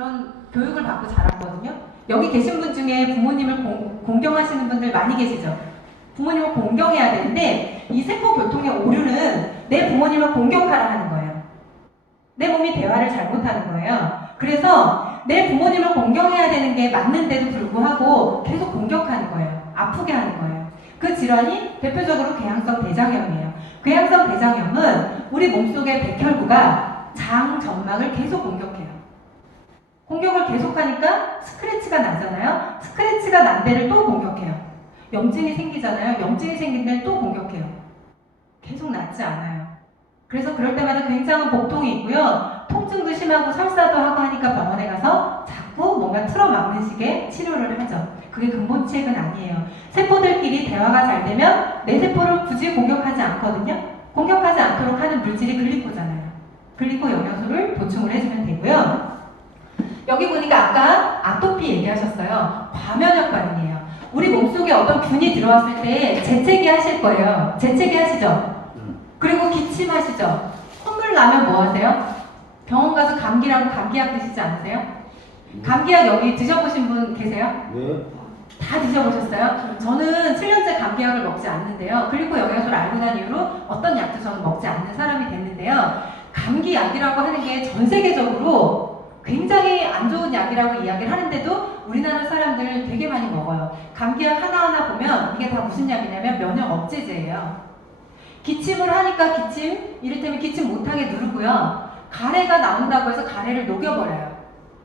그런 교육을 받고 자랐거든요. 여기 계신 분 중에 부모님을 공경하시는 분들 많이 계시죠? 부모님을 공경해야 되는데 이 세포 교통의 오류는 내 부모님을 공격하라 하는 거예요. 내 몸이 대화를 잘못하는 거예요. 그래서 내 부모님을 공경해야 되는 게 맞는데도 불구하고 계속 공격하는 거예요. 아프게 하는 거예요. 그 질환이 대표적으로 궤양성 대장염이에요. 궤양성 대장염은 우리 몸속의 백혈구가 장, 점막을 계속 공격해요. 공격을 계속하니까 스크래치가 나잖아요. 스크래치가 난 데를 또 공격해요. 염증이 생기잖아요. 염증이 생긴 데를 또 공격해요. 계속 낫지 않아요. 그래서 그럴 때마다 굉장한 복통이 있고요. 통증도 심하고 설사도 하고 하니까 병원에 가서 자꾸 뭔가 틀어막는 식의 치료를 하죠. 그게 근본치액은 아니에요. 세포들끼리 대화가 잘 되면 내 세포를 굳이 공격하지 않거든요. 공격하지 않도록 하는 물질이 글리코잖아요. 글리코 영양소를 보충을 해주면 되고요. 여기 보니까 아까 아토피 얘기하셨어요. 과면역 반응이에요. 우리 몸속에 어떤 균이 들어왔을 때 재채기 하실 거예요. 재채기 하시죠? 그리고 기침하시죠? 콧물 나면 뭐 하세요? 병원 가서 감기라고 감기약 드시지 않으세요? 감기약 여기 드셔보신 분 계세요? 네. 다 드셔보셨어요? 저는 7년째 감기약을 먹지 않는데요. 글리코 영양소를 알고 난 이후로 어떤 약도 저는 먹지 않는 사람이 됐는데요. 감기약이라고 하는 게 전 세계적으로 굉장히 안 좋은 약이라고 이야기를 하는데도 우리나라 사람들 되게 많이 먹어요. 감기약 하나하나 보면 이게 다 무슨 약이냐면 면역 억제제예요. 기침을 하니까 기침, 이를테면 기침 못하게 누르고요. 가래가 나온다고 해서 가래를 녹여버려요.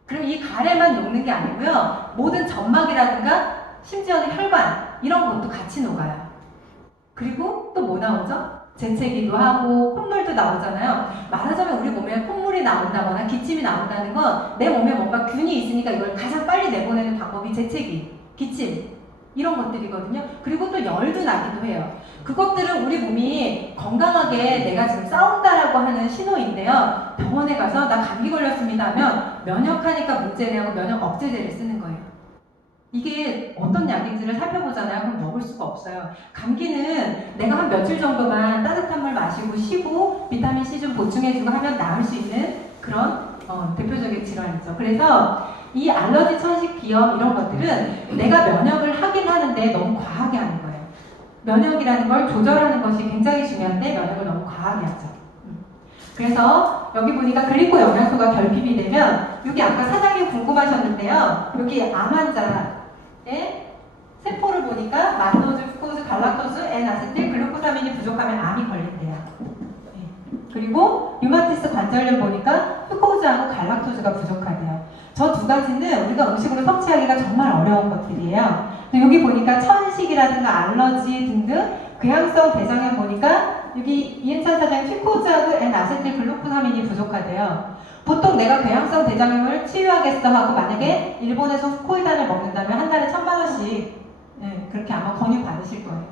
그럼 이 가래만 녹는 게 아니고요. 모든 점막이라든가 심지어는 혈관 이런 것도 같이 녹아요. 그리고 또 뭐 나오죠? 재채기도 하고 콧물도 나오잖아요. 말하자면 우리 몸에 콧물이 나온다거나 기침이 나온다는 건 내 몸에 뭔가 균이 있으니까 이걸 가장 빨리 내보내는 방법이 재채기, 기침 이런 것들이거든요. 그리고 또 열도 나기도 해요. 그것들은 우리 몸이 건강하게 내가 지금 싸운다라고 하는 신호인데요. 병원에 가서 나 감기 걸렸습니다 하면 면역하니까 문제냐고 면역 억제제를 쓰는 거예요. 이게 어떤 약인지를 살펴보잖아요. 그럼 먹을 수가 없어요. 감기는 내가 한 며칠 정도만 따뜻한 물 마시고 쉬고 비타민 C 좀 보충해주고 하면 나을 수 있는 그런 대표적인 질환이죠. 그래서 이 알러지, 천식, 비염 이런 것들은 내가 면역을 하긴 하는데 너무 과하게 하는 거예요. 면역이라는 걸 조절하는 것이 굉장히 중요한데 면역을 너무 과하게 하죠. 그래서 여기 보니까 글리코 영양소가 결핍이 되면 여기 아까 사장님 궁금하셨는데요. 여기 암 환자의 세포를 보니까 만노즈, 후코즈, 갈락토스, N아세틸, 글루코사민이 부족하면 암이 걸린대요. 그리고 류마티스 관절염 보니까 후코즈하고 갈락토즈가 부족하대요. 저 두 가지는 우리가 음식으로 섭취하기가 정말 어려운 것들이에요. 여기 보니까 천식이라든가 알러지 등등 궤양성 대장염 보니까 여기 이은찬 사장님 후코즈하고 N아세틸 글루코사민이 부족하대요. 보통 내가 궤양성 대장염을 치유하겠어 하고 만약에 일본에서 후코이단을 먹는다면 한 달에 1,000만 원씩 그렇게 아마 권유 받으실 거예요.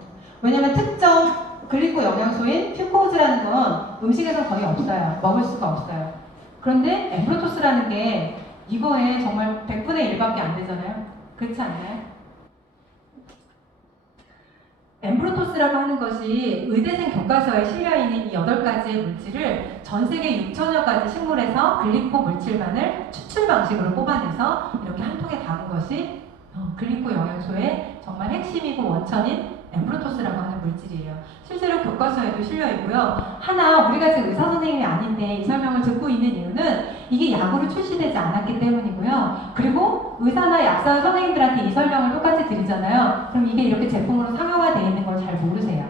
왜냐면 특정 글리코 영양소인 퓨코즈라는 건 음식에서 거의 없어요. 먹을 수가 없어요. 그런데 엠프로토스라는 게 이거에 정말 100분의 1밖에 안 되잖아요. 그렇지 않나요? 엠프로토스라고 하는 것이 의대생 교과서에 실려있는 이 8가지의 물질을 전 세계 6천여 가지 식물에서 글리코 물질만을 추출 방식으로 뽑아내서 이렇게 한 통에 담은 것이 글리코 영양소의 정말 핵심이고 원천인 엠프로토스라고 하는 물질이에요. 실제로 교과서에도 실려있고요. 하나 우리가 지금 의사 선생님이 아닌데 이 설명을 듣고 있는 이유는 이게 약으로 출시되지 않았기 때문이고요. 그리고 의사나 약사 선생님들한테 이 설명을 똑같이 드리잖아요. 그럼 이게 이렇게 제품으로 상용화 되어 있는 걸 잘 모르세요.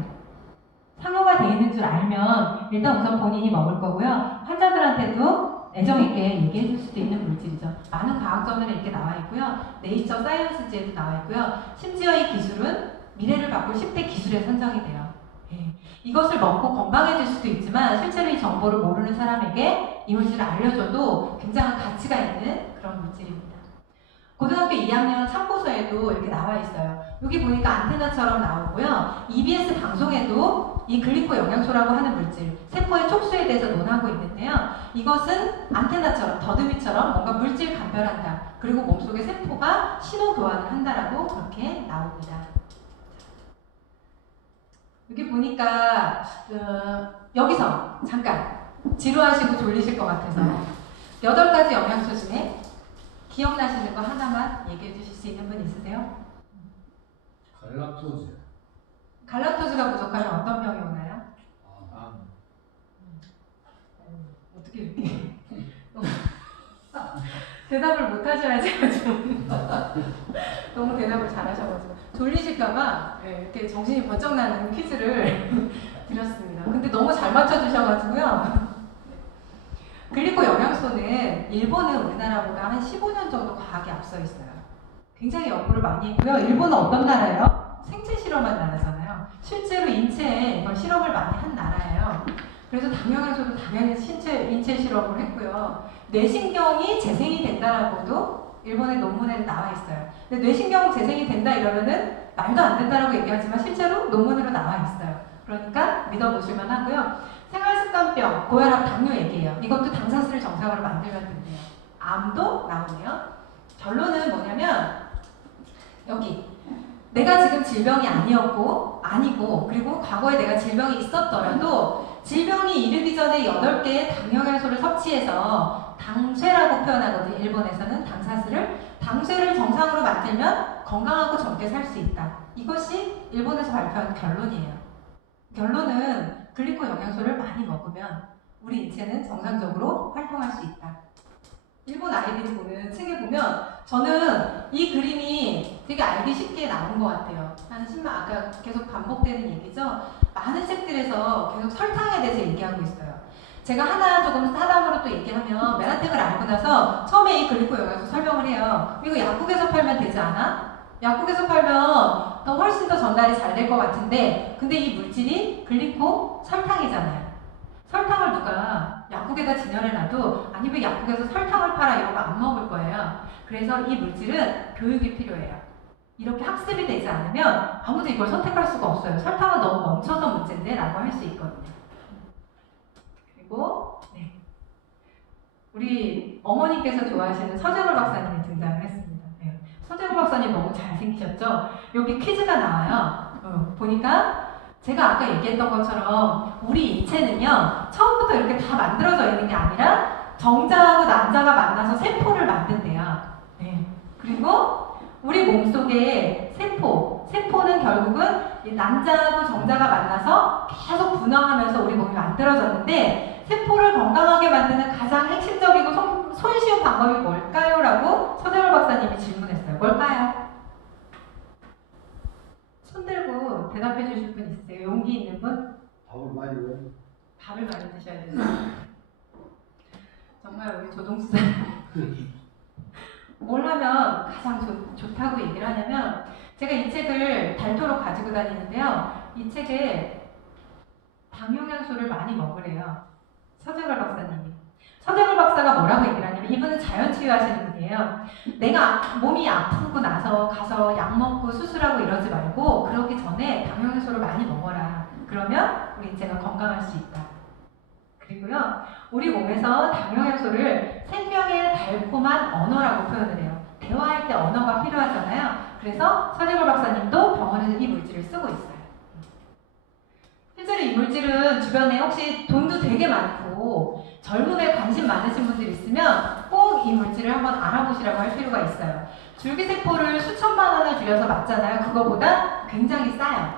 상용화 되어 있는 줄 알면 일단 우선 본인이 먹을 거고요. 환자들한테도 애정있게 얘기해 줄 수도 있는 물질이죠. 많은 과학저널에 이렇게 나와 있고요. 네이처 사이언스지에도 나와 있고요. 심지어 이 기술은 미래를 바꿀 10대 기술에 선정이 돼요. 이것을 먹고 건강해질 수도 있지만 실제로 이 정보를 모르는 사람에게 이 물질을 알려줘도 굉장한 가치가 있는 그런 물질입니다. 고등학교 2학년 참고서에도 이렇게 나와 있어요. 여기 보니까 안테나처럼 나오고요. EBS 방송에도 이 글리코 영양소라고 하는 물질, 세포의 촉수에 대해서 논하고 있는데요. 이것은 안테나처럼, 더듬이처럼 뭔가 물질 감별한다. 그리고 몸속의 세포가 신호 교환을 한다라고 그렇게 나옵니다. 여기 보니까 여기서 잠깐 지루하시고 졸리실 것 같아서 8가지 영양소 중에 기억나시는 거 하나만 얘기해 주실 수 있는 분 있으세요? 갈락토즈. 갈락토즈가 부족하면 어떤 병이 오나요? 어떻게 이렇게 대답을 못 하셔야지. 너무 대답을 잘하셔가지고 졸리실까봐 이렇게 정신이 번쩍 나는 퀴즈를 드렸습니다. 근데 너무 잘 맞춰주셔가지고요. 글리코 영양소는 일본은 우리나라보다 한 15년 정도 과학에 앞서 있어요. 굉장히 연구를 많이 했고요. 일본은 어떤 나라예요? 생체 실험한 나라잖아요. 실제로 인체에 이걸 실험을 많이 한 나라예요. 그래서 당영양소도 당연히 인체 실험을 했고요. 뇌신경이 재생이 된다라고도 일본의 논문에 나와 있어요. 근데 뇌신경 재생이 된다 이러면은 말도 안 된다라고 얘기하지만 실제로 논문으로 나와 있어요. 그러니까 믿어보실만 하고요. 생활습관병, 고혈압, 당뇨 얘기해요. 이것도 당사슬을 정상으로 만들면 된대요. 암도 나오네요. 결론은 뭐냐면 여기 내가 지금 질병이 아니고 그리고 과거에 내가 질병이 있었더라도 질병이 이르기 전에 8개의 당영양소를 섭취해서 당쇠라고 표현하거든요. 일본에서는 당쇠를 정상으로 만들면 건강하고 젊게 살 수 있다. 이것이 일본에서 발표한 결론이에요. 결론은 글리코 영양소를 많이 먹으면 우리 인체는 정상적으로 활동할 수 있다. 일본 아이들이 보는 책에 보면 저는 이 그림이 되게 알기 쉽게 나온 것 같아요. 한 10만, 아까 계속 반복되는 얘기죠. 많은 책들에서 계속 설탕에 대해서 얘기하고 있어요. 제가 하나 조금 사담으로 또 얘기하면 메라텍을 알고 나서 처음에 이 글리코 영양소 설명을 해요. 이거 약국에서 팔면 되지 않아? 약국에서 팔면 더 훨씬 더 전달이 잘 될 것 같은데 근데 이 물질이 글리코 설탕이잖아요. 설탕을 누가 약국에다 진열해놔도 아니 왜 약국에서 설탕을 팔아 이러고 안 먹을 거예요. 그래서 이 물질은 교육이 필요해요. 이렇게 학습이 되지 않으면 아무도 이걸 선택할 수가 없어요. 설탕은 너무 멈춰서 문제인데 라고 할 수 있거든요. 그리고 우리 어머니께서 좋아하시는 서재걸 박사님이 등장을 했습니다. 서재걸 박사님 너무 잘생기셨죠? 여기 퀴즈가 나와요. 보니까 제가 아까 얘기했던 것처럼 우리 인체는요 처음부터 이렇게 다 만들어져 있는 게 아니라 정자하고 난자가 만나서 세포를 만든대요. 그리고 우리 몸속에 세포는 결국은 난자하고 정자가 만나서 계속 분화하면서 우리 몸이 만들어졌는데 세포를 건강하게 만드는 가장 핵심적이고 손쉬운 방법이 뭘까요? 라고 서재걸 박사님이 질문했어요. 뭘까요? 손 들고 대답해 주실 분 있으세요? 용기 있는 분? 밥을 많이 먹어요. 밥을 많이 드셔야 돼요. 정말 우리 조동수 뭘 하면 가장 좋다고 얘기를 하냐면 제가 이 책을 닳도록 가지고 다니는데요. 이 책에 당영양소를 많이 먹으래요. 서재걸 박사님이. 서재걸 박사가 뭐라고 얘기를 하냐면 이분은 자연치유하시는 분이에요. 내가 몸이 아프고 나서 가서 약 먹고 수술하고 이러지 말고 그러기 전에 당영양소를 많이 먹어라. 그러면 우리 인체가 건강할 수 있다. 그리고요. 우리 몸에서 당영양소를 생명의 달콤한 언어라고 표현을 해요. 대화할 때 언어가 필요하잖아요. 그래서 서재걸 박사님도 병원에서 이 물질을 쓰고 있어요. 실제로 이 물질은 주변에 혹시 돈도 되게 많고 젊음에 관심 많으신 분들 있으면 꼭 이 물질을 한번 알아보시라고 할 필요가 있어요. 줄기세포를 수천만 원을 들여서 맞잖아요. 그거보다 굉장히 싸요.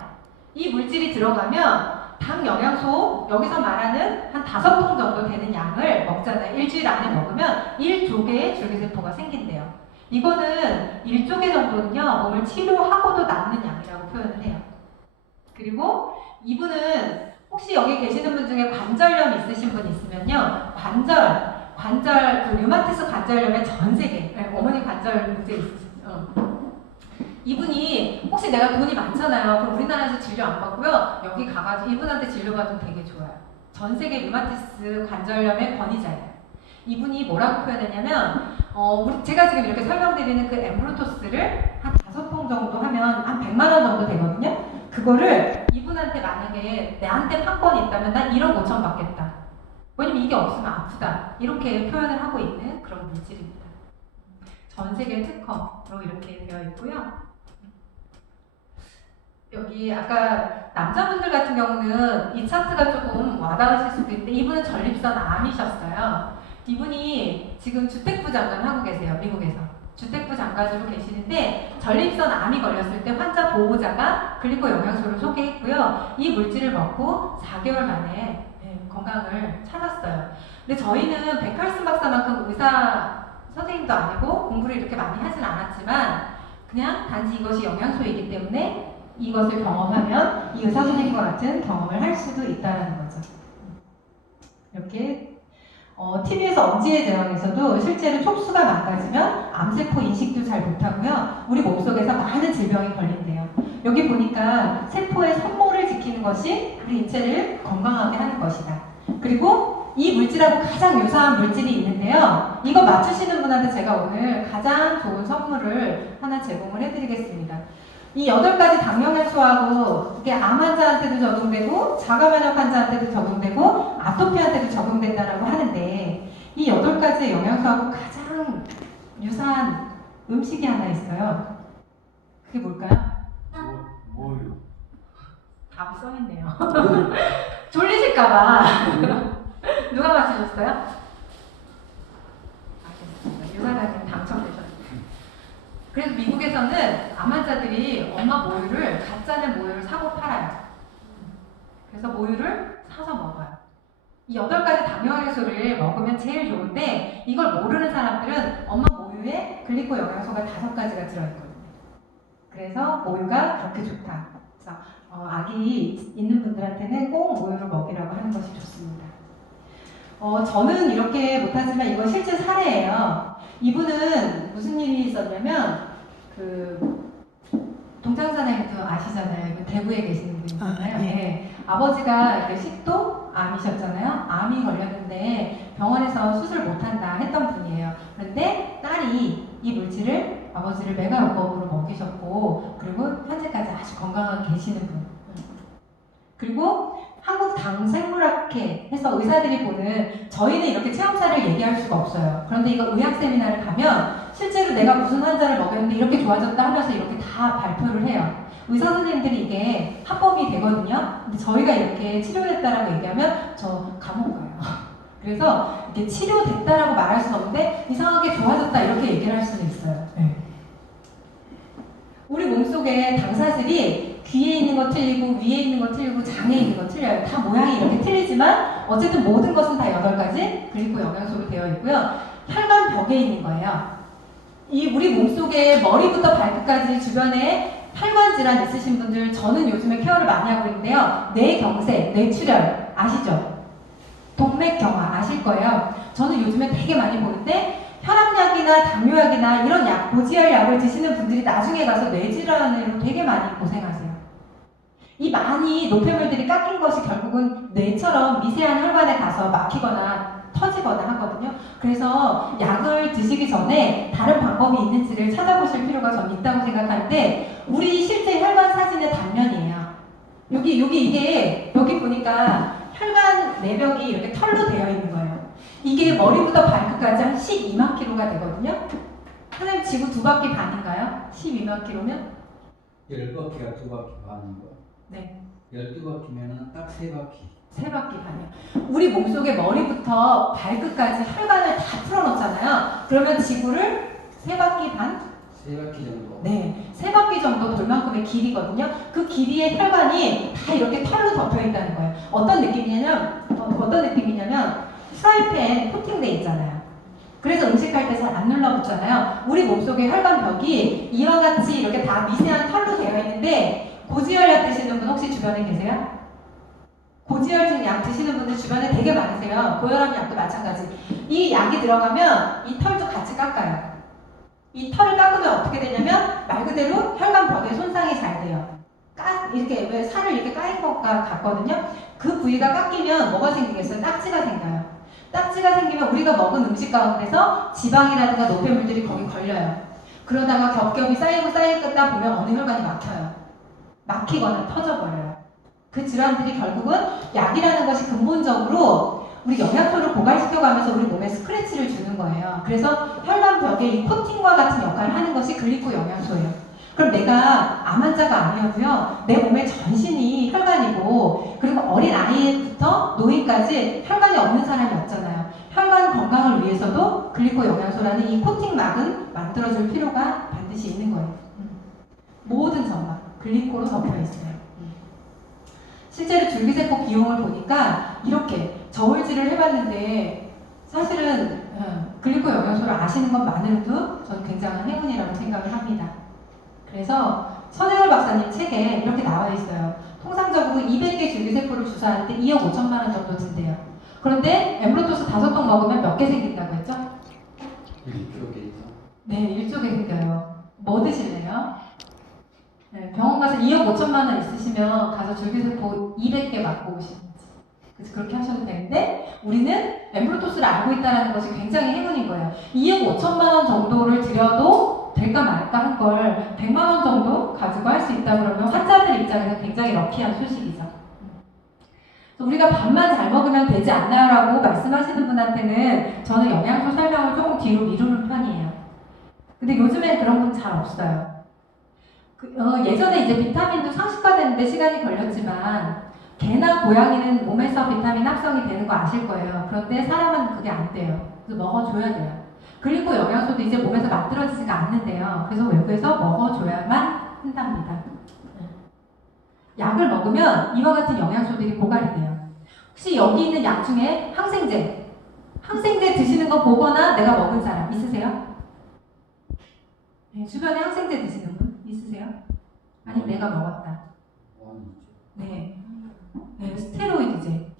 이 물질이 들어가면 당 영양소, 여기서 말하는 한 5통 정도 되는 양을 먹잖아요. 일주일 안에 먹으면 1조개의 줄기세포가 생긴대요. 이거는 1조개 정도는요, 몸을 치료하고도 남는 양이라고 표현을 해요. 그리고 이분은 혹시 여기 계시는 분 중에 관절염 있으신 분 있으면요, 관절 그 류마티스 관절염의 전 세계, 어머니 관절 문제 있으시죠? 이분이 혹시 내가 돈이 많잖아요. 그럼 우리나라에서 진료 안 받고요. 여기 가가지고 이분한테 진료 받으면 되게 좋아요. 전 세계 류마티스 관절염의 권위자예요. 이분이 뭐라고 표현했냐면 제가 지금 이렇게 설명드리는 그 엠브로토스를 한 5통 정도 하면 한 100만 원 정도 되거든요. 그거를 이분한테 만약에 내한테 판권이 있다면 난 1억 5천 받겠다. 왜냐면 이게 없으면 아프다. 이렇게 표현을 하고 있는 그런 물질입니다. 전 세계 특허로 이렇게 되어 있고요. 여기 아까 남자분들 같은 경우는 이 차트가 조금 와닿으실 수도 있는데 이분은 전립선 암이셨어요. 이분이 지금 주택부 장관 하고 계세요. 미국에서. 주택부 장관으로 계시는데 전립선 암이 걸렸을 때 환자 보호자가 글리코 영양소를 소개했고요. 이 물질을 먹고 4개월 만에 건강을 찾았어요. 근데 저희는 백할슨 박사만큼 의사 선생님도 아니고 공부를 이렇게 많이 하진 않았지만 그냥 단지 이것이 영양소이기 때문에 이것을 경험하면 이 의사 선생님과 같은 경험을 할 수도 있다는 거죠. 이렇게 TV에서 엄지의 제왕에서도 실제로 촉수가 망가지면 암세포 인식도 잘 못하고요. 우리 몸속에서 많은 질병이 걸린대요. 여기 보니까 세포의 선모를 지키는 것이 우리 인체를 건강하게 하는 것이다. 그리고 이 물질하고 가장 유사한 물질이 있는데요. 이거 맞추시는 분한테 제가 오늘 가장 좋은 선물을 하나 제공을 해드리겠습니다. 이 8가지 당뇨약소하고 이게 암 환자한테도 적용되고 자가면역 환자한테도 적용되고 아토피한테도 적용된다라고 하는데 이 8가지 영양소하고 가장 유사한 음식이 하나 있어요. 그게 뭘까요? 뭐요? 답이 써있네요. 졸리실까봐. 누가 맞추셨어요? 알겠습니다. 유사라님 당첨되셨어요. 그래서 미국에서는 암 환자들이 엄마 모유를 가짜는 모유를 사고 팔아요. 그래서 모유를 사서 먹어요. 이 8가지 당뇨약소를 먹으면 제일 좋은데 이걸 모르는 사람들은 엄마 모유에 글리코 영양소가 5가지가 들어있거든요. 그래서 모유가 그렇게 좋다. 그래서 아기 있는 분들한테는 꼭 모유를 먹이라고 하는 것이 좋습니다. 저는 이렇게 못하지만 이건 실제 사례예요. 이분은 무슨 일이 있었냐면 동창사장님도 아시잖아요. 대구에 계시는 분이잖아요. 네. 아버지가 식도 암이셨잖아요. 암이 걸렸는데 병원에서 수술 못한다 했던 분이에요. 그런데 딸이 이 물질을 아버지를 메가요법으로 먹이셨고 그리고 현재까지 아주 건강하게 계시는 분. 그리고 한국당생물학회 해서 의사들이 보는 저희는 이렇게 체험사를 얘기할 수가 없어요. 그런데 이거 의학 세미나를 가면 실제로 내가 무슨 환자를 먹였는데 이렇게 좋아졌다 하면서 이렇게 다 발표를 해요. 의사 선생님들이 이게 합법이 되거든요. 근데 저희가 이렇게 치료됐다라고 얘기하면 저 감옥 가요. 그래서 이게 치료됐다라고 말할 수는 없는데 이상하게 좋아졌다 이렇게 얘기를 할 수는 있어요. 네. 우리 몸속에 당사질이 귀에 있는 거 틀리고 위에 있는 거 틀리고 장에 있는 거 틀려요. 다 모양이 이렇게 틀리지만 어쨌든 모든 것은 다 8가지 글리코 영양소로 되어 있고요. 혈관벽에 있는 거예요. 이 우리 몸속에 머리부터 발끝까지 주변에 혈관 질환 있으신 분들 저는 요즘에 케어를 많이 하고 있는데요. 뇌경색, 뇌출혈 아시죠? 동맥경화 아실 거예요. 저는 요즘에 되게 많이 보는데 혈압약이나 당뇨약이나 이런 약, 고지혈 약을 드시는 분들이 나중에 가서 뇌질환으로 되게 많이 고생하세요. 이 많이 노폐물들이 깎인 것이 결국은 뇌처럼 미세한 혈관에 가서 막히거나 터지거나 하거든요. 그래서 약을 드시기 전에 다른 방법이 있는지를 찾아보실 필요가 저는 있다고 생각하는데 우리 실제 혈관 사진의 단면이에요. 여기 보니까 혈관 내벽이 이렇게 털로 되어 있는 거예요. 이게 머리부터 발끝까지 한 12만 킬로가 되거든요. 선생님 지구 2바퀴 반인가요? 12만 킬로면? 10바퀴가 2바퀴 반인 거. 네. 12바퀴면은 딱 3바퀴. 3바퀴 반이요. 우리 몸속에 머리부터 발끝까지 혈관을 다 풀어놓잖아요. 그러면 지구를 3바퀴 반? 3바퀴 정도. 네. 3바퀴 정도 돌만큼의 길이거든요. 그 길이의 혈관이 다 이렇게 털로 덮여 있다는 거예요. 어떤 느낌이냐면 프라이팬 코팅돼 있잖아요. 그래서 음식할 때 잘 안 눌러붙잖아요. 우리 몸속의 혈관벽이 이와 같이 이렇게 다 미세한 털로 되어 있는데 고지혈약 드시는 분 혹시 주변에 계세요? 고지혈증 약 드시는 분들 주변에 되게 많으세요. 고혈압 약도 마찬가지. 이 약이 들어가면 이 털도 같이 깎아요. 이 털을 깎으면 어떻게 되냐면 말 그대로 혈관벽에 손상이 잘 돼요. 이렇게 왜 살을 이렇게 까인 것과 같거든요. 그 부위가 깎이면 뭐가 생기겠어요? 딱지가 생겨요. 딱지가 생기면 우리가 먹은 음식 가운데서 지방이라든가 노폐물들이 거기 걸려요. 그러다가 겹겹이 쌓이다 보면 어느 혈관이 막혀요. 막히거나 터져버려요. 그 질환들이 결국은 약이라는 것이 근본적으로 우리 영양소를 고갈시켜가면서 우리 몸에 스크래치를 주는 거예요. 그래서 혈관벽에 이 코팅과 같은 역할을 하는 것이 글리코 영양소예요. 그럼 내가 암 환자가 아니어도요, 내 몸의 전신이 혈관이고, 그리고 어린 아이부터 노인까지 혈관이 없는 사람이 없잖아요. 혈관 건강을 위해서도 글리코 영양소라는 이 코팅막은 만들어줄 필요가 반드시 있는 거예요. 모든 점막 글리코로 덮여 있어요. 실제로 줄기세포 비용을 보니까 이렇게 저울질을 해봤는데 사실은 글리코 영양소를 아시는 것만으로도 저는 굉장한 행운이라고 생각을 합니다. 그래서 선행월 박사님 책에 이렇게 나와 있어요. 통상적으로 200개 줄기세포를 주사할 때 2억 5천만 원 정도 든대요. 그런데 엠브로토스 5통 먹으면 몇 개 생긴다고 했죠? 1쪽에 있어. 네, 1쪽에 생겨요. 뭐 드실래요? 네, 병원 가서 2억 5천만 원 있으시면 가서 줄기세포 200개 맞고 오시는지. 그래서 그렇게 하셔도 되는데 우리는 엠브로토스를 알고 있다는 것이 굉장히 행운인 거예요. 2억 5천만 원 정도를 들여도 될까 말까 한 걸 100만 원 정도 가지고 할 수 있다 그러면 환자들 입장에서 굉장히 럭키한 소식이죠. 우리가 밥만 잘 먹으면 되지 않나요? 라고 말씀하시는 분한테는 저는 영양소 설명을 조금 뒤로 미루는 편이에요. 근데 요즘엔 그런 분 잘 없어요. 예전에 이제 비타민도 상식화되는데 시간이 걸렸지만 개나 고양이는 몸에서 비타민 합성이 되는 거 아실 거예요. 그런데 사람은 그게 안 돼요. 그래서 먹어줘야 돼요. 그리고 영양소도 이제 몸에서 만들어지지가 않는데요. 그래서 외부에서 먹어줘야만 한답니다. 약을 먹으면 이와 같은 영양소들이 고갈이 돼요. 혹시 여기 있는 약 중에 항생제 드시는 거 보거나 내가 먹은 사람 있으세요? 네, 주변에 항생제 드시는 분 있으세요? 아니 내가 먹었다. 네, 스테로이드제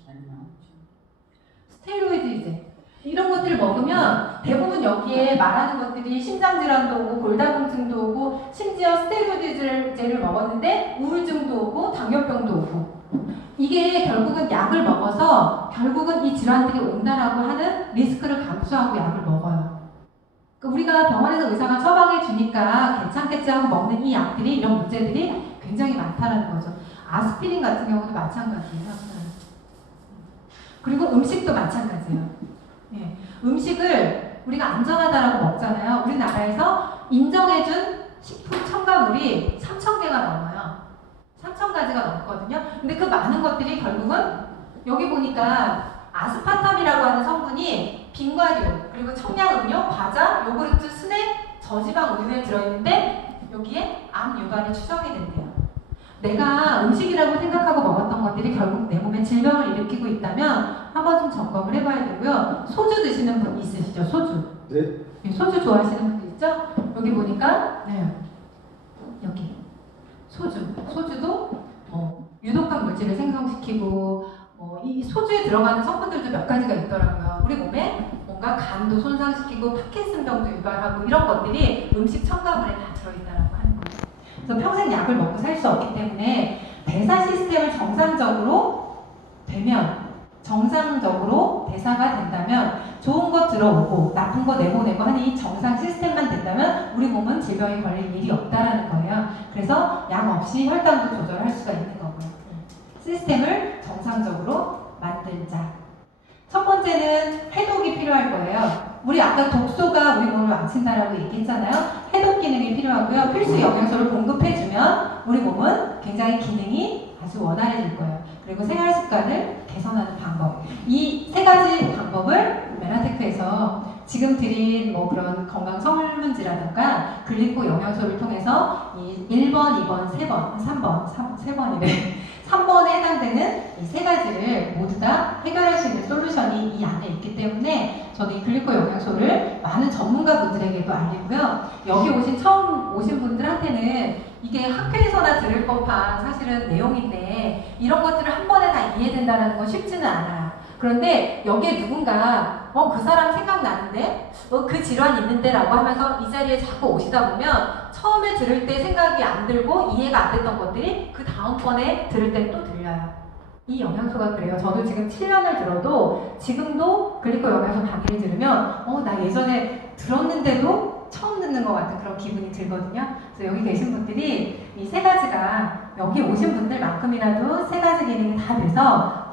이런 것들을 먹으면 대부분 여기에 말하는 것들이 심장질환도 오고 골다공증도 오고 심지어 스테로이드제를 먹었는데 우울증도 오고 당뇨병도 오고 이게 결국은 약을 먹어서 결국은 이 질환들이 온다라고 하는 리스크를 감수하고 약을 먹어요. 우리가 병원에서 의사가 처방해 주니까 괜찮겠지 하고 먹는 이 약들이 이런 문제들이 굉장히 많다라는 거죠. 아스피린 같은 경우도 마찬가지예요. 그리고 음식도 마찬가지예요. 예, 음식을 우리가 안전하다라고 먹잖아요. 우리나라에서 인정해준 식품 첨가물이 3,000개가 넘어요. 3,000가지가 넘거든요. 근데 그 많은 것들이 결국은 여기 보니까 아스파탐이라고 하는 성분이 빙과류, 그리고 청량음료, 과자, 요구르트, 스낵, 저지방 우유에 들어있는데 여기에 암 유발이 추정이 된대요. 내가 음식이라고 생각하고 먹었던 것들이 결국 내 몸에 질병을 일으키고 있다면 한번 좀 점검을 해봐야 되고요. 소주 드시는 분 있으시죠? 소주. 네. 소주 좋아하시는 분들 있죠? 여기 보니까 여기 소주도 유독한 물질을 생성시키고 이 소주에 들어가는 성분들도 몇 가지가 있더라고요. 우리 몸에 뭔가 간도 손상시키고 파킨슨병도 유발하고 이런 것들이 음식 첨가물에 다 들어있다라고 하는 거예요. 그래서 평생 약을 먹고 살 수 없기 때문에 대사 시스템을 정상적으로 대사가 된다면 좋은 거 들어오고 나쁜 거 내보내고 하는 이 정상 시스템만 된다면 우리 몸은 질병에 걸릴 일이 없다라는 거예요. 그래서 약 없이 혈당도 조절할 수가 있는 거고요. 시스템을 정상적으로 만들자. 첫 번째는 해독이 필요할 거예요. 우리 아까 독소가 우리 몸을 망친다라고 얘기했잖아요. 해독 기능이 필요하고요. 필수 영양소를 공급해주면 우리 몸은 굉장히 기능이 아주 원활해질 거예요. 그리고 생활 습관을 개선하는 방법. 이 세 가지 방법을 메라테크에서 지금 드린 그런 건강 설문지라든가 글리코 영양소를 통해서 이 1번, 2번, 3번에 해당되는 이 세 가지를 모두 다 해결할 수 있는 솔루션이 이 안에 있기 때문에 저는 이 글리코 영양소를 많은 전문가분들에게도 알리고요. 여기 처음 오신 분들한테는 이게 학회에서나 들을 법한 사실은 내용인데 이런 것들을 한 번에 다 이해된다는 건 쉽지는 않아요. 그런데 여기에 누군가 그 사람 생각나는데 그 질환 있는데 라고 하면서 이 자리에 자꾸 오시다 보면 처음에 들을 때 생각이 안 들고 이해가 안 됐던 것들이 그 다음번에 들을 때 또 들려요. 이 영양소가 그래요. 저도 지금 7년을 들어도 지금도 글리코 영양소 강의를 들으면 나 예전에 들었는데도 처음 듣는 것 같은 그런 기분이 들거든요. 그래서 여기 계신 분들이 이 세 가지가 여기 오신 분들만큼이라도 세 가지 기능이 다 돼서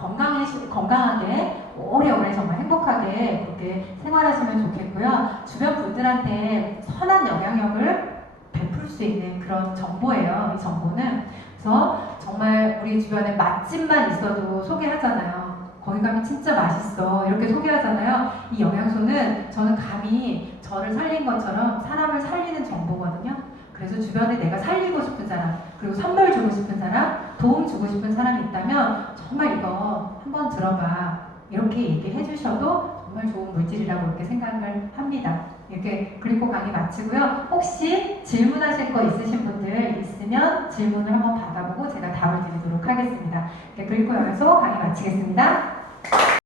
건강하게 오래오래 정말 행복하게 그렇게 생활하시면 좋겠고요. 주변 분들한테 선한 영향력을 베풀 수 있는 그런 정보예요. 이 정보는. 그래서 정말 우리 주변에 맛집만 있어도 소개하잖아요. 거기 가면 진짜 맛있어. 이렇게 소개하잖아요. 이 영양소는 저는 감히 저를 살린 것처럼 사람을 살리는 정보거든요. 그래서 주변에 내가 살리고 싶은 사람, 그리고 선물 주고 싶은 사람, 도움 주고 싶은 사람이 있다면 정말 이거 한번 들어봐. 이렇게 얘기를 해주셔도 정말 좋은 물질이라고 이렇게 생각을 합니다. 이렇게 글리코 강의 마치고요. 혹시 질문하실 거 있으신 분들 있으면 질문을 한번 받아보고 제가 답을 드리도록 하겠습니다. 글리코 영양소 강의 마치겠습니다.